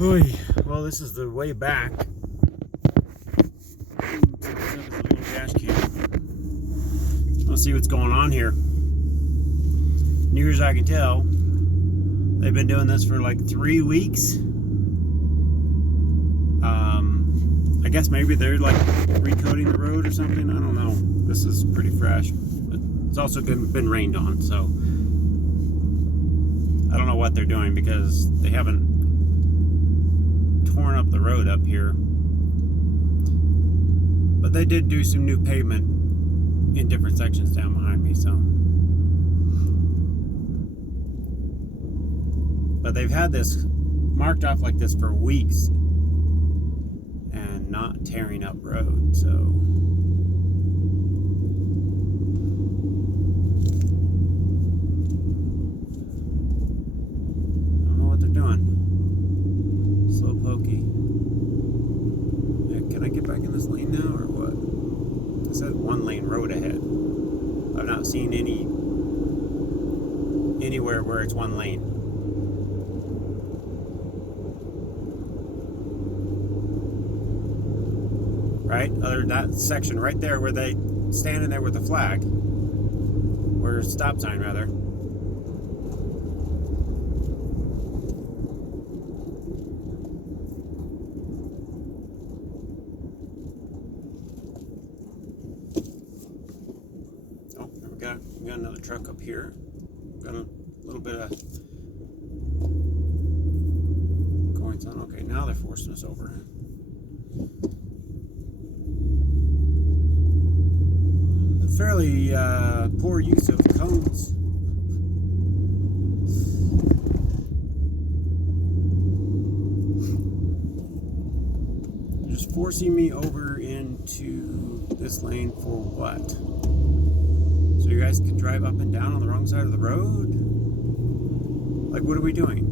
Oy. Well, this is the way back. Dash cam. Let's see what's going on here. Near as I can tell, they've been doing this for like 3 weeks. I guess maybe they're like recoating the road or something. I don't know. This is pretty fresh. But it's also been rained on, so I don't know what they're doing because they haven't torn up the road up here. But they did do some new pavement in different sections down behind me, so. But they've had this marked off like this for weeks and not tearing up road, so. I don't know what they're doing. Slow pokey. Yeah, can I get back in this lane now or what? It says 1 lane road ahead. I've not seen anywhere where it's 1 lane. Right? Other than that section right there where they standing there with the flag. Or stop sign rather. Oh, we got another truck up here. Got a little bit of coins on. Okay, now they're forcing us over. Fairly poor use of cones. You're just forcing me over into this lane for what? So you guys can drive up and down on the wrong side of the road? Like, what are we doing?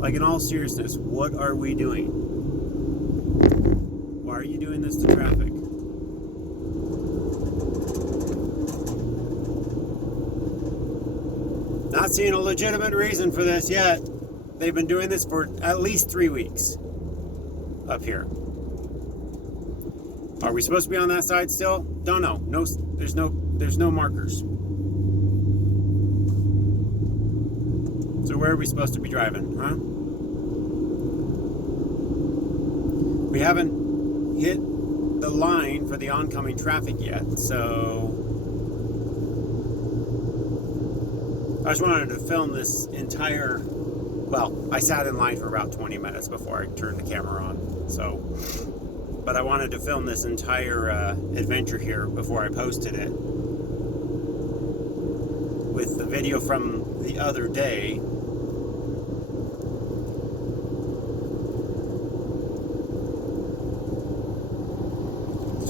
Like, in all seriousness, what are we doing? Why are you doing this to traffic? Not seeing a legitimate reason for this yet. They've been doing this for at least 3 weeks up here. Are we supposed to be on that side still? Don't know. No, there's no markers. So where are we supposed to be driving, huh? We haven't hit the line for the oncoming traffic yet, so I just wanted to film this entire, well, I sat in line for about 20 minutes before I turned the camera on, so, but I wanted to film this entire adventure here before I posted it with the video from the other day.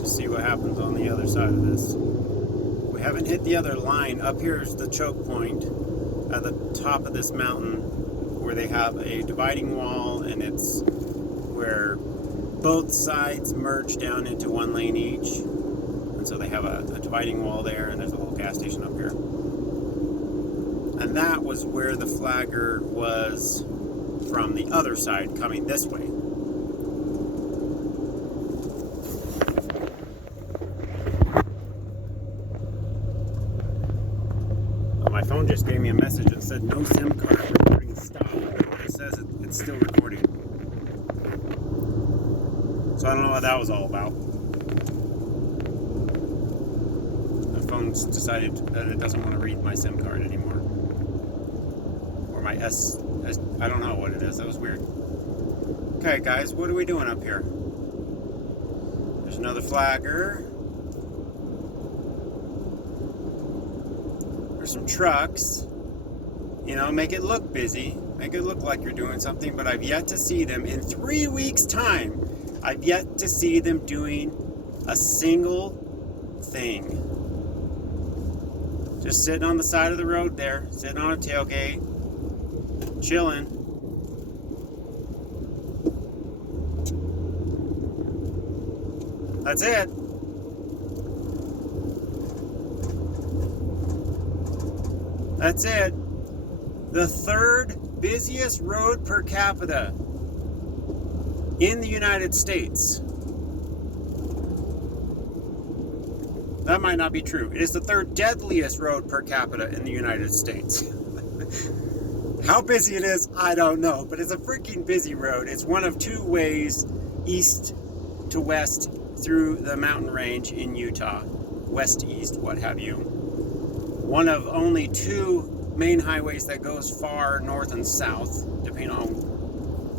See what happens on the other side of this. We haven't hit the other line. Up here is the choke point at the top of this mountain where they have a dividing wall, and it's where both sides merge down into 1 lane each. And so they have a dividing wall there, and there's a little gas station up here. And that was where the flagger was from the other side coming this way. My phone just gave me a message that said no SIM card recording stopped. It says it's still recording. So I don't know what that was all about. The phone's decided that it doesn't want to read my SIM card anymore. Or my I don't know what it is. That was weird. Okay, guys, what are we doing up here? There's another flagger. There's some trucks, you know, make it look busy, make it look like you're doing something, but I've yet to see them in 3 weeks' time. I've yet to see them doing a single thing. Just sitting on the side of the road there, sitting on a tailgate, chilling. That's it. That's it. The third busiest road per capita in the United States. That might not be true. It is the third deadliest road per capita in the United States. How busy it is, I don't know, but it's a freaking busy road. It's one of two ways east to west through the mountain range in Utah. West, east, what have you. One of only two main highways that goes far north and south, depending on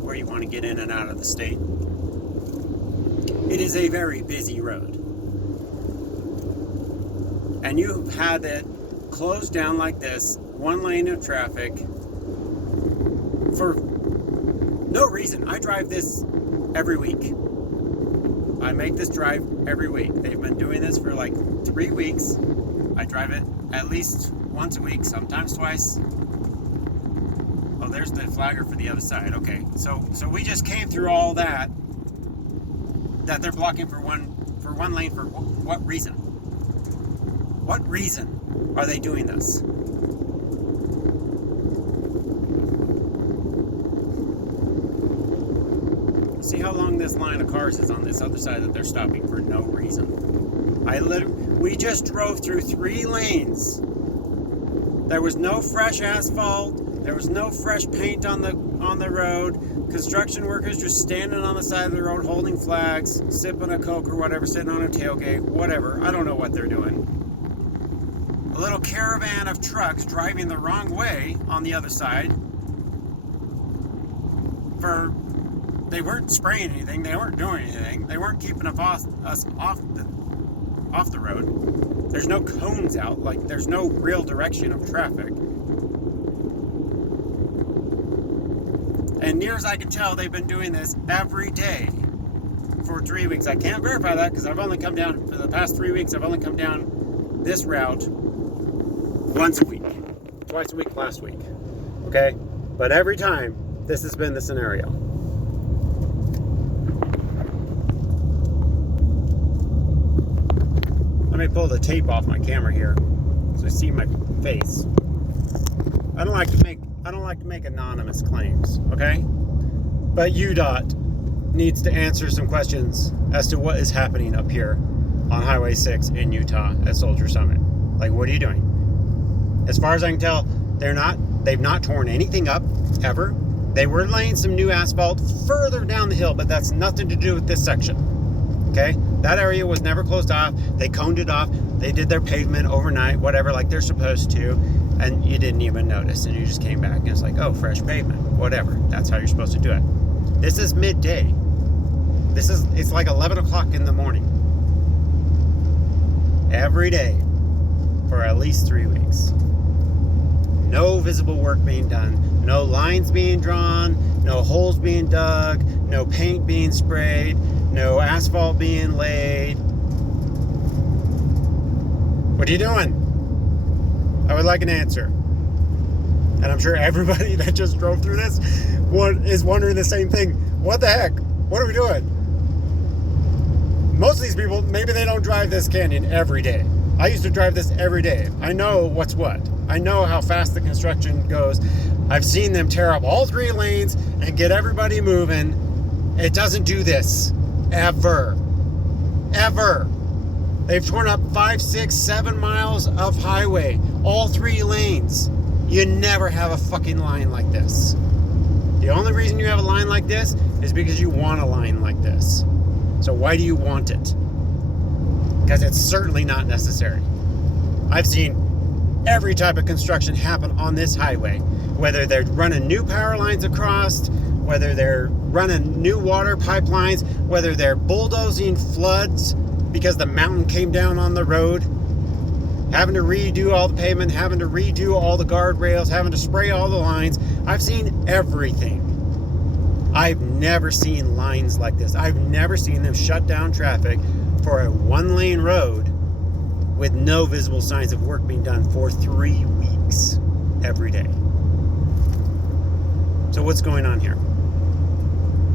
where you want to get in and out of the state. It is a very busy road. And you've had it closed down like this, one lane of traffic, for no reason. I drive this every week. I make this drive every week. They've been doing this for like 3 weeks. I drive it at least once a week, sometimes twice. Oh, there's the flagger for the other side. Okay, so we just came through all that they're blocking for one lane for what reason? What reason are they doing this? See how long this line of cars is on this other side that they're stopping for no reason. We just drove through 3 lanes. There was no fresh asphalt. There was no fresh paint on the road. Construction workers just standing on the side of the road holding flags, sipping a Coke or whatever, sitting on a tailgate, whatever. I don't know what they're doing. A little caravan of trucks driving the wrong way on the other side. They weren't spraying anything. They weren't doing anything. They weren't keeping us off the road. There's no cones out. Like, there's no real direction of traffic. And near as I can tell, they've been doing this every day for 3 weeks. I can't verify that because I've only come down, for the past 3 weeks, I've only come down this route once a week. Twice a week last week. Okay? But every time, this has been the scenario. Let me pull the tape off my camera here so I see my face. I don't like to make anonymous claims, okay? But UDOT needs to answer some questions as to what is happening up here on Highway 6 in Utah at Soldier Summit. Like, what are you doing? As far as I can tell, they've not torn anything up ever. They were laying some new asphalt further down the hill, but that's nothing to do with this section. Okay? That area was never closed off. They coned it off. They did their pavement overnight, whatever, like they're supposed to, and you didn't even notice, and you just came back and it's like, oh, fresh pavement, whatever. That's how you're supposed to do it. This is midday. It's like 11 o'clock in the morning. Every day for at least 3 weeks. No visible work being done, no lines being drawn, no holes being dug, no paint being sprayed, no asphalt being laid. What are you doing? I would like an answer. And I'm sure everybody that just drove through this is wondering the same thing. What the heck? What are we doing? Most of these people, maybe they don't drive this canyon every day. I used to drive this every day. I know what's what. I know how fast the construction goes. I've seen them tear up all 3 lanes and get everybody moving. It doesn't do this. Ever. Ever. They've torn up 5, 6, 7 miles of highway. All 3 lanes. You never have a fucking line like this. The only reason you have a line like this is because you want a line like this. So why do you want it? Because it's certainly not necessary. I've seen every type of construction happen on this highway, whether they're running new power lines across, whether they're running new water pipelines, whether they're bulldozing floods because the mountain came down on the road, having to redo all the pavement, having to redo all the guardrails, having to spray all the lines. I've seen everything. I've never seen lines like this. I've never seen them shut down traffic for a 1-lane road with no visible signs of work being done for 3 weeks every day. So what's going on here?